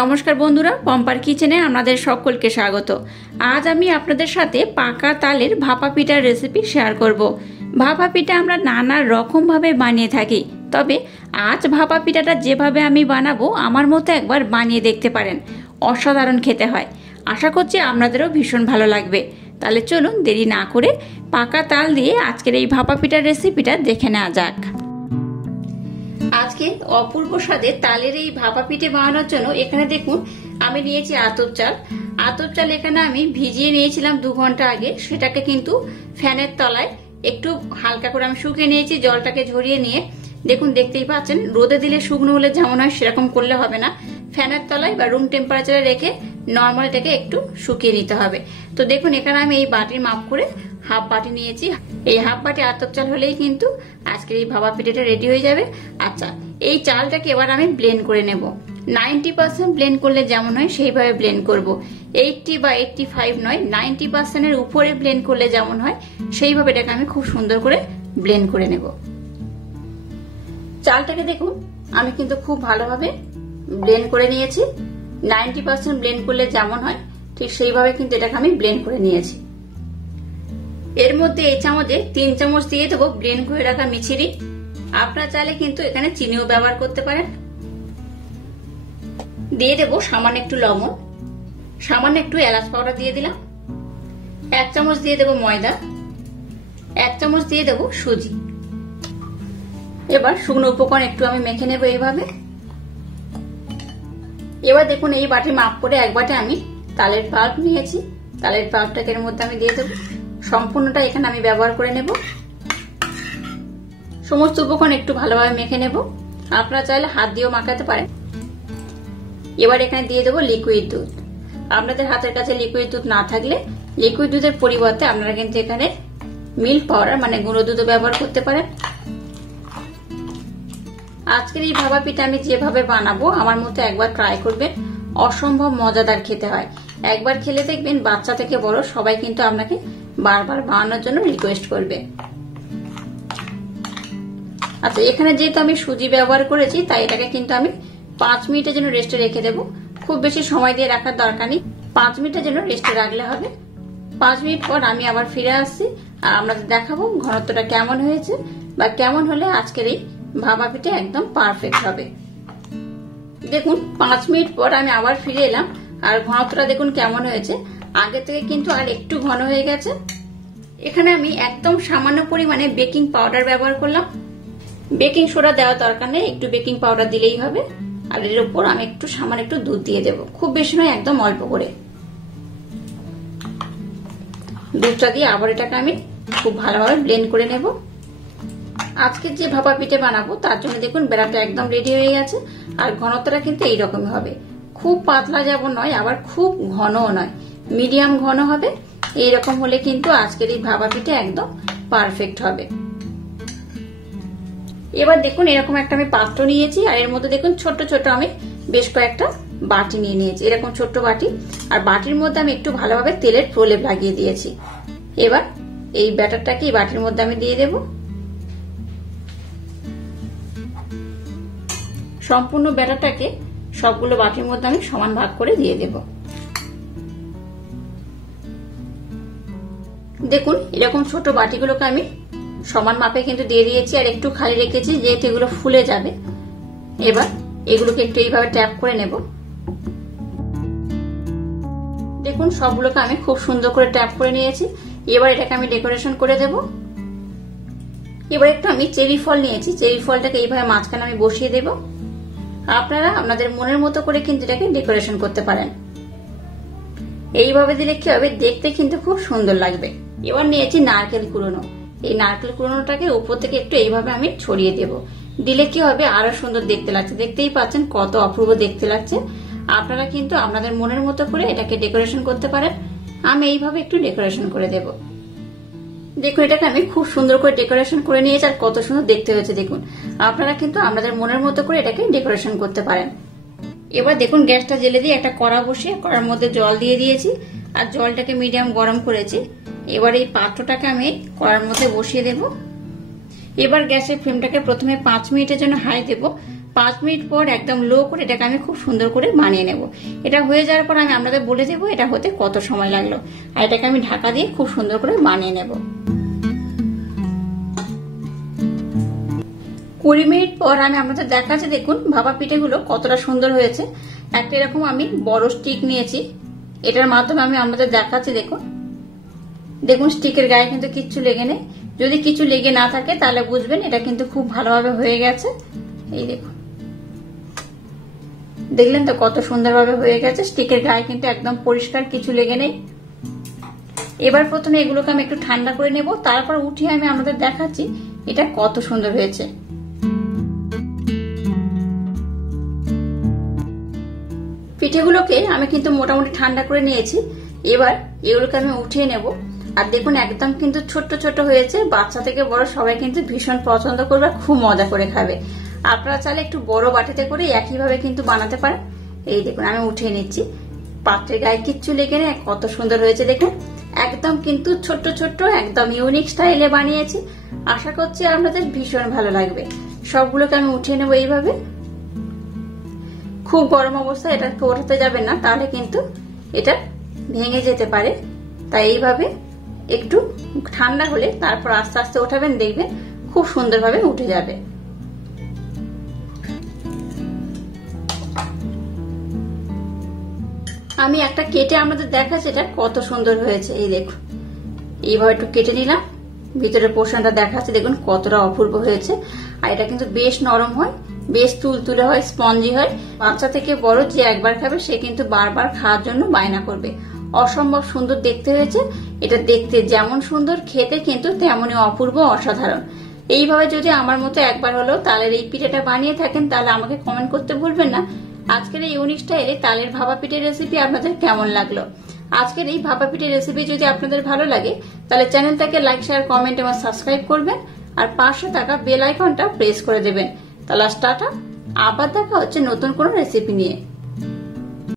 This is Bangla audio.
নমস্কার বন্ধুরা, পম্পার কিচেনে আপনাদের সকলকে স্বাগত। আজ আমি আপনাদের সাথে পাকা তালের ভাপা পিঠার রেসিপি শেয়ার করব। ভাপা পিঠা আমরা নানা রকমভাবে বানিয়ে থাকি, তবে আজ ভাপা পিঠাটা যেভাবে আমি বানাবো আমার মতো একবার বানিয়ে দেখতে পারেন। অসাধারণ খেতে হয়। আশা করছি আপনাদেরও ভীষণ ভালো লাগবে। তাহলে চলুন দেরি না করে পাকা তাল দিয়ে আজকের এই ভাপা পিঠার রেসিপিটা দেখে নেওয়া যাক। আজকে অপূর্ব স্বাদের তালের এই ভাপা পিঠে বানানোর জন্য এখানে দেখুন আমি নিয়েছি আতপ চাল। আতপ চাল এখানে আমি ভিজিয়ে নিয়েছিলাম 2 ঘন্টা আগে। সেটাকে কিন্তু ফ্যানের তলায় একটু হালকা করে আমি শুকিয়ে নিয়েছি, জলটাকে ঝরিয়ে নিয়ে। দেখুন দেখতেই পাচ্ছেন, রোদে দিলে শুকনো হলে যেমন হয় সেরকম করলে হবে না, ফ্যানের তলায় বা রুম টেম্পারেচারে রেখে নর্মাল এটাকে একটু শুকিয়ে নিতে হবে। তো দেখুন এখানে আমি এই বাটির মাপ করে হাফ বাটি নিয়েছি। এই হাফ বাটি আতপ চাল হলেই কিন্তু আজকের এই ভাপা পিঠাটা রেডি হয়ে যাবে। আচ্ছা, এই চালটাকে এবার আমি ব্লেন্ড করে নেব। 90% ব্লেন্ড করলে যেমন হয় সেইভাবে ব্লেন্ড করব। 80 বা 85 নয়, 90%-এর উপরে ব্লেন্ড করলে যেমন হয় সেইভাবে এটাকে আমি খুব সুন্দর করে ব্লেন্ড করে নেব। চালটাকে দেখুন আমি কিন্তু খুব ভালোভাবে ব্লেন্ড করে নিয়েছি। 90% ব্লেন্ড করলে যেমন হয় ঠিক সেইভাবে কিন্তু এটাকে আমি ব্লেন্ড করে নিয়েছি। এর মধ্যে এই চামচে 3 চামচ দিয়ে দেবো ব্লেন্ড করে রাখা মিছরি। আপনারা চাইলে কিন্তু এখানে চিনিও ব্যবহার করতে পারেন। দিয়ে দেবো সামান্য একটু লবণ, সামান্য একটু এলাচ পাউডার দিয়ে দিলাম। 1 চামচ দিয়ে দেবো ময়দা, 1 চামচ দিয়ে দেবো সুজি। এবার শুকনো উপকরণ একটু আমি মেখে নেবো এইভাবে। এবার দেখুন এই বাটি মাপ করে 1 বাটি আমি তালের পাল্প নিয়েছি। তালের পাল্পটাকে এর মধ্যে আমি দিয়ে দেবো। সম্পূর্ণটা এখানে আমি ব্যবহার করে নেব। সমস্ত উপকরণ একটু ভালোভাবে মেখে নেব। আপনারা চাইলে হাত দিয়েও মাখাতে পারেন। এবার এখানে দিয়ে দেবো লিকুইড দুধ। আপনাদের হাতের কাছে লিকুইড দুধ না থাকলে লিকুইড দুধের পরিবর্তে আপনারা কিন্তু এখানে মিল্ক পাউডার মানে গুঁড়ো দুধও ব্যবহার করতে পারেন। আজকের এই ভাপা পিঠা আমি যেভাবে বানাবো আমার মতো একবার ট্রাই করবেন। অসম্ভব মজাদার খেতে হয়। একবার খেলে দেখবেন বাচ্চা থেকে বড় সবাই কিন্তু আপনাকে বারবার বানানোর জন্য রিকোয়েস্ট করবে। আচ্ছা, এখানে যেহেতু আমি সুজি ব্যবহার করেছি তাই এটাকে কিন্তু আমি 5 মিনিটের জন্য রেস্টে রেখে দেবো। খুব বেশি সময় দিয়ে রাখার দরকার নেই, 5 মিনিটের জন্য রেস্টে রাখলে হবে। 5 মিনিট পর আমি আবার ফিরে আসছি আর আপনাদের দেখাবো ঘনত্বটা কেমন হয়েছে বা কেমন হলে আজকের এই ভাপা পিঠা একদম পারফেক্ট হবে। দেখুন 5 মিনিট পর আমি আবার ফিরে এলাম আর ঘনত্বটা দেখুন কেমন হয়েছে। আগে থেকে কিন্তু আর একটু ঘন হয়ে গেছে। এখানে আমি একদম সামান্য পরিমাণে বেকিং পাউডার ব্যবহার করলাম। বেকিং সোডা দেওয়ার দরকার নেই, একটু বেকিং পাউডার দিলেই হবে। আর এর উপর আমি একটু সামান্য একটু দুধ দিয়ে দেবো, খুব বেশি নয়, একদম অল্প করে। দুধটা দিয়ে আবার এটাকে আমি খুব ভালোভাবে ব্লেন্ড করে নেব। আজকে যে ভাপা পিঠে বানাবো তার জন্য দেখুন বেড়াটা একদম রেডি হয়ে গেছে। আর ঘনত্বটা কিন্তু এইরকমই হবে, খুব পাতলা যেমন নয় আবার খুব ঘনও নয়, মিডিয়াম ঘন হবে। এইরকম হলে কিন্তু আজকের এই ভাপা পিঠে একদম পারফেক্ট হবে। এবার দেখুন এরকম একটা আমি পাত্র নিয়েছি আর এর মধ্যে দেখুন ছোট ছোট আমি বেশ কয়েকটা বাটি নিয়ে নিয়েছি, এরকম ছোট্ট বাটি। আর বাটির মধ্যে আমি একটু ভালোভাবে তেলের প্রলেপ লাগিয়ে দিয়েছি। এবার এই ব্যাটারটাকে এই বাটির মধ্যে আমি দিয়ে দেব। সম্পূর্ণ ব্যাটারটাকে সবগুলো বাটির মধ্যে আমি সমান ভাগ করে দিয়ে দেব। দেখুন এরকম ছোট বাটিগুলোকে আমি সমান মাপে কিন্তু দিয়ে দিয়েছি আর একটু খালি রেখেছি যেহেতু এগুলো ফুলে যাবে। এবার এগুলোকে একটু এইভাবে ট্যাপ করে নেব। দেখুন সবগুলোকে আমি খুব সুন্দর করে ট্যাপ করে নিয়েছি। এবার এটাকে আমি ডেকোরেশন করে দেব। এবার একটু আমি চেরি ফল নিয়েছি, চেরি ফলটাকে এইভাবে মাঝখানে আমি বসিয়ে দেব। আপনারা আপনাদের মনের মতো করে কিন্তু এটাকে ডেকোরেশন করতে পারেন। এইভাবে দিলে কি হবে, দেখতে কিন্তু খুব সুন্দর লাগবে। এবার নিয়েছি নারকেল কুড়োনো। এই নারকেল কুড়োনোটাকে উপর থেকে একটু এইভাবে আমি ছড়িয়ে দেব। দিলে কি হবে, আরো সুন্দর দেখতে লাগছে। দেখতেই পাচ্ছেন কত অপূর্ব দেখতে লাগছে। আপনারা কিন্তু আপনাদের মনের মতো করে এটাকে ডেকোরেশন করতে পারেন। আমি এইভাবে একটু ডেকোরেশন করে দেব। দেখুন এটাকে আমি খুব সুন্দর করে ডেকোরেশন করে নিয়েছি আর কত সুন্দর দেখতে হয়েছে দেখুন। আপনারা কিন্তু আপনাদের মনের মতো করে এটাকে ডেকোরেশন করতে পারেন। এবার দেখুন গ্যাসটা জ্বেলে দিয়ে একটা কড়া বসিয়ে কড়ার মধ্যে জল দিয়ে দিয়েছি আর জলটাকে মিডিয়াম গরম করেছি। এবার এই পাত্রটাকে আমি কড়ার মধ্যে বসিয়ে দেব। এবার গ্যাসের ফ্লেমটাকে প্রথমে 5 মিনিটের জন্য হাই দেব। 5 মিনিট পর একদম লো করে এটাকে আমি খুব সুন্দর করে বানিয়ে নেব। এটা হয়ে যাওয়ার পর আমি আপনাদের বলে দেবো এটা হতে কত সময় লাগলো। আর এটাকে আমি ঢাকা দিয়ে খুব সুন্দর করে বানিয়ে নেব। 20 মিনিট পর আমি আপনাদের দেখাচ্ছি। দেখুন ভাপা পিঠেগুলো কতটা সুন্দর হয়েছে। একটা এরকম আমি বড় স্টিক নিয়েছি, এটার মাধ্যমে আমি আপনাদের দেখাচ্ছি। দেখুন স্টিকের গায়ে কিন্তু কিচ্ছু লেগে নেই। যদি কিছু লেগে না থাকে তাহলে বুঝবেন এটা কিন্তু খুব ভালোভাবে হয়ে গেছে। এই দেখুন, দেখলেন তো কত সুন্দরভাবে হয়ে গেছে। স্টিকের গায়ে কিন্তু একদম পরিষ্কার, কিছু লেগে নেই। এবার প্রথমে এগুলোকে আমি একটু ঠান্ডা করে নেব, তারপর উঠিয়ে আমি আপনাদের দেখাচ্ছি এটা কত সুন্দর হয়েছে। পিঠেগুলোকে আমি কিন্তু মোটামুটি ঠান্ডা করে নিয়েছি। এবার এগুলোকে আমি উঠিয়ে নেব। আর দেখুন একদম কিন্তু ছোট্ট ছোট্ট হয়েছে। বাচ্চা থেকে বড় সবাই কিন্তু ভীষণ পছন্দ করবে, খুব মজা করে খাবে। আপনারা চাইলে একটু বড় বাটিতে করে একইভাবে কিন্তু বানাতে পারেন। এই দেখুন আমি উঠিয়ে নিচ্ছি। পাত্রের গায়ে কিচ্ছু লেগে নেই, কত সুন্দর হয়েছে দেখুন। একদম কিন্তু ছোট্ট ছোট্ট, একদম ইউনিক স্টাইলে বানিয়েছি। আশা করছি আপনাদের ভীষণ ভালো লাগবে। সবগুলোকে আমি উঠিয়ে নেবো এইভাবে। খুব গরম অবস্থায় এটাকে ওঠাতে যাবেন না, তাহলে কিন্তু এটা ভেঙে যেতে পারে। তাই এইভাবে একটু ঠান্ডা হলে তারপর আস্তে আস্তে ওঠাবেন, দেখবেন খুব সুন্দরভাবে উঠে যাবে। আমি একটা কেটে আমাদের দেখাচ্ছি এটা কত সুন্দর হয়েছে। এই দেখুন এইভাবে একটু কেটে নিলাম, ভিতরের পোর্শনটা দেখাচ্ছি। দেখুন কতটা অপূর্ব হয়েছে। আর এটা কিন্তু বেশ নরম হয়, বেশ তুলতুলে হয়, স্পঞ্জি হয়। বাচ্চা থেকে বড় যে একবার খাবে সে কিন্তু বারবার খাওয়ার জন্য বায়না করবে। অসম্ভব সুন্দর দেখতে হয়েছে। এটা দেখতে যেমন সুন্দর, খেতে কিন্তু তেমনই অপূর্ব, অসাধারণ। এইভাবে যদি আমার মতো একবার হলেও তালের এই পিঠেটা বানিয়ে থাকেন তাহলে আমাকে কমেন্ট করতে ভুলবেন না। আজকের এই ইউনিক স্টাইলে তালের ভাপা পিঠের রেসিপি আপনাদের কেমন লাগলো। আজকের এই ভাপা পিঠের রেসিপি যদি আপনাদের ভালো লাগে তাহলে চ্যানেলটাকে লাইক, শেয়ার, কমেন্ট এবং সাবস্ক্রাইব করবেন। আর পাশে থাকা বেল আইকনটা প্রেস করে দেবেন। তাহলে টাটা, আবার দেখা হচ্ছে নতুন কোনো রেসিপি নিয়ে।